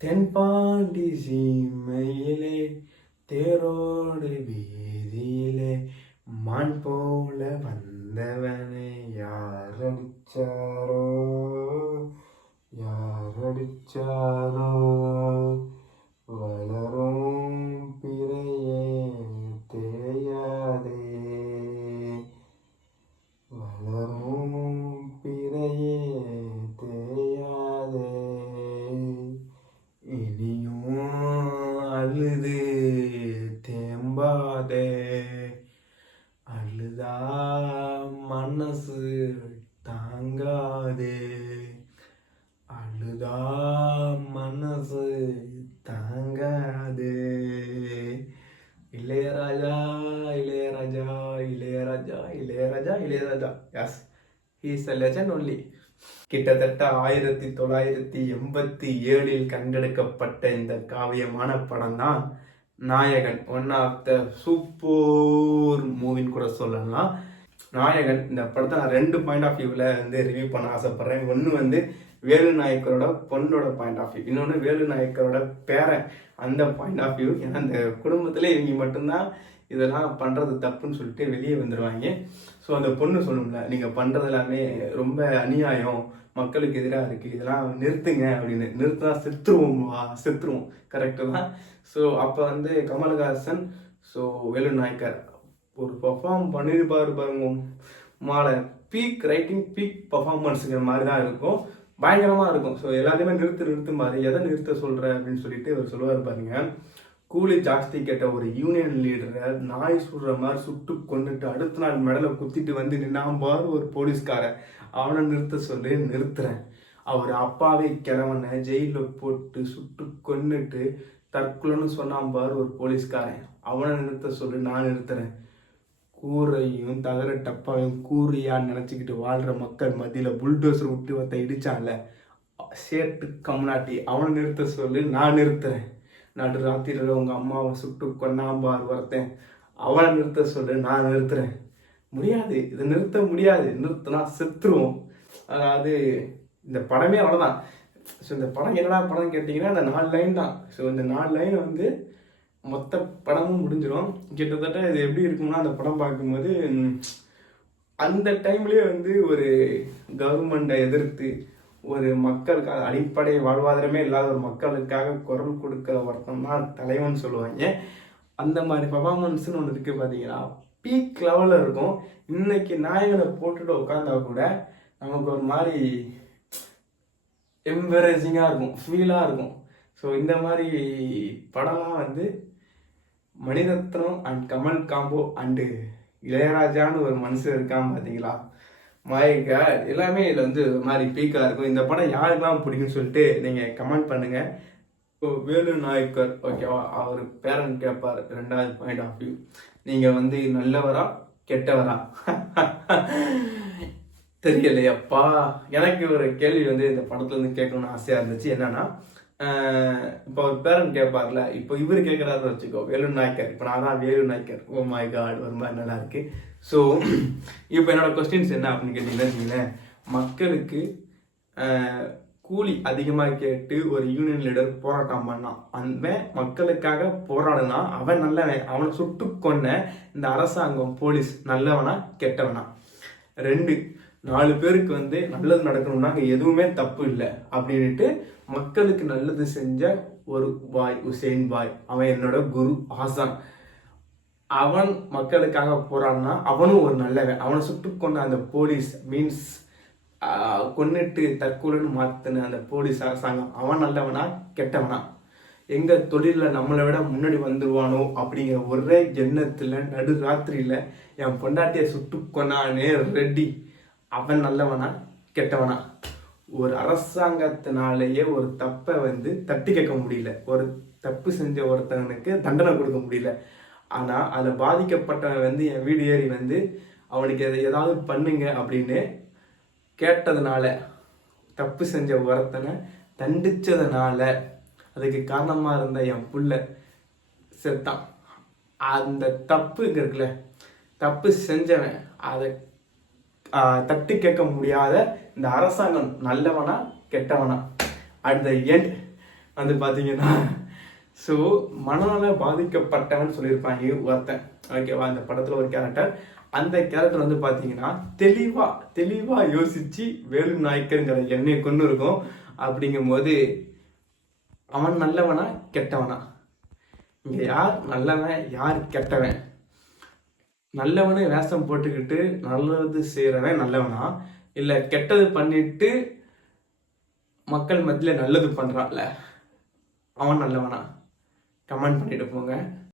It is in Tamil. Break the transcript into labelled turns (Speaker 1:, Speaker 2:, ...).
Speaker 1: தென்பாண்டி சீமையிலே தேரோடு வீதியிலே மான் போல வந்தவனை யார் அடிச்சாரோ அழுதா மனசு தாங்காது. Ilaiyaraaja Ilaiyaraaja Ilaiyaraaja Ilaiyaraaja Ilaiyaraaja. Yes he's a legend only கிட்டத்தட்ட ஆயிரத்தி தொள்ளாயிரத்தி எண்பத்தி ஏழில் கண்டெடுக்கப்பட்ட இந்த காவியமான படம் தான் Nayakan one of the super மூவின்னு கூட சொல்லலாம். நாயகன் இந்த படத்தை நான் ரெண்டு பாயிண்ட் ஆஃப் வியூவில் வந்து ரிவ்யூ பண்ண ஆசைப்பட்றேன். ஒன்று வந்து வேலு நாயக்கரோட பொண்ணோட பாயிண்ட் ஆஃப் வியூ இன்னொன்று வேலு நாயக்கரோட பேரன் அந்த பாயிண்ட் ஆஃப் வியூ ஏன்னா அந்த குடும்பத்தில் இவங்க மட்டும்தான் இதெல்லாம் பண்ணுறது தப்புன்னு சொல்லிட்டு வெளியே வந்துடுவாங்க ஸோ அந்த பொண்ணு சொல்லணும்ல நீங்கள் பண்ணுறது எல்லாமே ரொம்ப அநியாயம். மக்களுக்கு எதிராக இருக்குது இதெல்லாம் நிறுத்துங்க அப்படின்னு. நிறுத்தினா செத்துருவோம்வா செத்துருவோம். கரெக்டு தான். ஸோ அப்போ வந்து கமல்ஹாசன் ஸோ வேலு நாயக்கர் ஒரு பர்ஃபார்ம் பண்ணியிருப்பாரு பாருங்க. மாலை பீக் ரைட்டிங் பீக் பர்ஃபார்மன்ஸுங்கிற மாதிரி தான் இருக்கும். பயங்கரமாக இருக்கும். ஸோ எல்லாத்தையுமே நிறுத்து நிறுத்து மாதிரி எதை நிறுத்த சொல்கிற அப்படின்னு சொல்லிட்டு அவர் சொல்லுவார் பாருங்க. கூலி ஜாஸ்தி கேட்ட ஒரு யூனியன் லீடரை நாய் சுடுற மாதிரி சுட்டு கொண்டுட்டு அடுத்த நாள் மெடலை குத்திட்டு வந்து நின்னாம் பாரு ஒரு போலீஸ்காரன். அவனை நிறுத்த சொல்லி நிறுத்துறேன். அவர் அப்பாவே கிழவனை ஜெயிலில் போட்டு சுட்டு கொன்னுட்டு தற்கொலைன்னு சொன்னான் பாரு ஒரு போலீஸ்காரன். அவனை நிறுத்த சொல்லி நான் நிறுத்துறேன். கூரையும் தகர டப்பாவையும் கூறியான்னு நினச்சிக்கிட்டு வாழ்கிற மக்கள் மத்தியில் புல்டோசர் விட்டு ஒருத்த இடித்தான்ல சேட்டு கம்னாட்டி அவனை நிறுத்த சொல்லி நான் நிறுத்துறேன். நடு ராத்திரியில் உங்கள் அம்மாவை சுட்டு கொண்டாம்பார் ஒருத்தன். அவனை நிறுத்த சொல்லு நான் நிறுத்துறேன். முடியாது இதை நிறுத்த முடியாது. நிறுத்தினா செத்துருவோம். அதாவது இந்த படமே அவ்வளோதான் ஸோ இந்த படம் என்னடா படம் கேட்டிங்கன்னா இந்த நாலு லைன் தான். ஸோ இந்த நாலு லைன் வந்து மொத்த படமும் முடிஞ்சிடும் கிட்டத்தட்ட இது எப்படி இருக்கும்னா அந்த படம் பார்க்கும்போது அந்த டைம்லேயே வந்து ஒரு கவர்மெண்ட்டை எதிர்த்து ஒரு மக்களுக்காக அடிப்படை வாழ்வாதாரமே இல்லாத ஒரு மக்களுக்காக குரல் கொடுக்க ஒருத்தன் தான் தலைவன் சொல்லுவாங்க. அந்த மாதிரி பர்ஃபார்மன்ஸ்னு ஒன்று இருக்குது பார்த்தீங்கன்னா பீக் லெவலில் இருக்கும். இன்னைக்கு நாயகனை போட்டுட்டு உட்காந்தா கூட நமக்கு ஒரு மாதிரி எம்பரேசிங்காக இருக்கும் ஃபீலாக இருக்கும். ஸோ இந்த மாதிரி படம்லாம் வந்து Maniratnam and Kamal combo and இளையராஜான்னு ஒரு மனுஷன் இருக்கான் பார்த்தீங்களா மை காட் எல்லாமே இதில் வந்து ஒரு மாதிரி பீக்காக இருக்கும். இந்த படம் யாருக்கெல்லாம் பிடிக்கும்னு சொல்லிட்டு நீங்கள் கமெண்ட் பண்ணுங்கள் இப்போ வேலு நாயக்கர் ஓகேவா அவர் பேரன் கேட்பார் ரெண்டாவது பாயிண்ட் ஆஃப் வியூ நீங்கள் வந்து நல்லவரா கெட்டவரா? தெரியலையப்பா. எனக்கு ஒரு கேள்வி வந்து இந்த படத்துலேருந்து கேட்கணும்னு ஆசையாக இருந்துச்சு. என்னன்னா இப்போ ஒரு பேரன் கேட்பார்ல இப்போ இவர் கேட்குறாருன்னு வச்சுக்கோ வேலு நாயக்கர். இப்போ நான் தான் Velu Naicker. Oh oh my God ஒரு மாதிரி நல்லா இருக்கு. ஸோ இப்போ என்னோட கொஸ்டின்ஸ் என்ன அப்படின்னு கேட்டீங்கன்னா மக்களுக்கு கூலி அதிகமாக கேட்டு ஒரு யூனியன் லீடர் போராட்டம் பண்ணான். அவன் மக்களுக்காக போராடினா அவன் நல்லவன் அவனை சுட்டு கொன்ன இந்த அரசாங்கம் போலீஸ் நல்லவனா கெட்டவனா? ரெண்டு நாலு பேருக்கு வந்து நல்லது நடக்கணும்னா அங்க எதுவுமே தப்பு இல்லை அப்படின்ட்டு மக்களுக்கு நல்லது செஞ்ச ஒரு பாய் உசேன் பாய். அவன் என்னோட குரு ஆசான் அவன் மக்களுக்காக போறான்னா அவனும் ஒரு நல்லவன். அவனை சுட்டு கொண்ட அந்த போலீஸ் மீன்ஸ் கொன்னுட்டு தற்கொலைன்னு மாத்தின அந்த போலீஸ் அரசாங்கம் அவன் நல்லவனா கெட்டவனா? எங்க தொழிலில் நம்மளை விட முன்னாடி வந்துடுவானோ அப்படிங்கிற ஒரே எண்ணத்துல நடு ராத்திரியில என் பொண்டாட்டியை சுட்டு கொண்டானே ரெடி அவன் நல்லவனா கெட்டவனா? ஒரு அரசாங்கத்தினாலேயே ஒரு தப்பை வந்து தட்டி கேட்க முடியல. ஒரு தப்பு செஞ்ச ஒருத்தவனுக்கு தண்டனை கொடுக்க முடியல. ஆனால் அதில் பாதிக்கப்பட்டவன் வந்து என் வீடு ஏறி வந்து அவனுக்கு எதை ஏதாவது பண்ணுங்க அப்படின்னு கேட்டதுனால தப்பு செஞ்ச ஒருத்தனை தண்டிச்சதுனால அதுக்கு காரணமாக இருந்த என் புள்ள செத்தான். அந்த தப்பு இருக்குல்ல தப்பு செஞ்சவன் அதை தட்டி கேட்க முடியாத இந்த அரசாங்கம் நல்லவனா கெட்டவனா? அட் த எண்ட் வந்து பார்த்தீங்கன்னா ஸோ மனநல பாதிக்கப்பட்டவன் சொல்லியிருப்பாங்க ஒருத்தன். ஓகேவா அந்த படத்தில் ஒரு கேரக்டர் அந்த கேரக்டர் வந்து பார்த்தீங்கன்னா தெளிவாக தெளிவாக யோசிச்சு வேலு நாயக்கருங்கிற எண்ணெயை கொண்டு இருக்கும். அப்படிங்கும்போது அவன் நல்லவனா கெட்டவனா? இங்கே யார் நல்லவன் யார் கெட்டவன்? நல்லவனு வேஷம் போட்டுக்கிட்டு நல்லது செய்கிறவன் நல்லவனா? இல்லை கெட்டது பண்ணிட்டு மக்கள் மத்தியில் நல்லது பண்ணுறான்ல அவன் நல்லவனா? கமெண்ட் பண்ணிட்டு போங்க.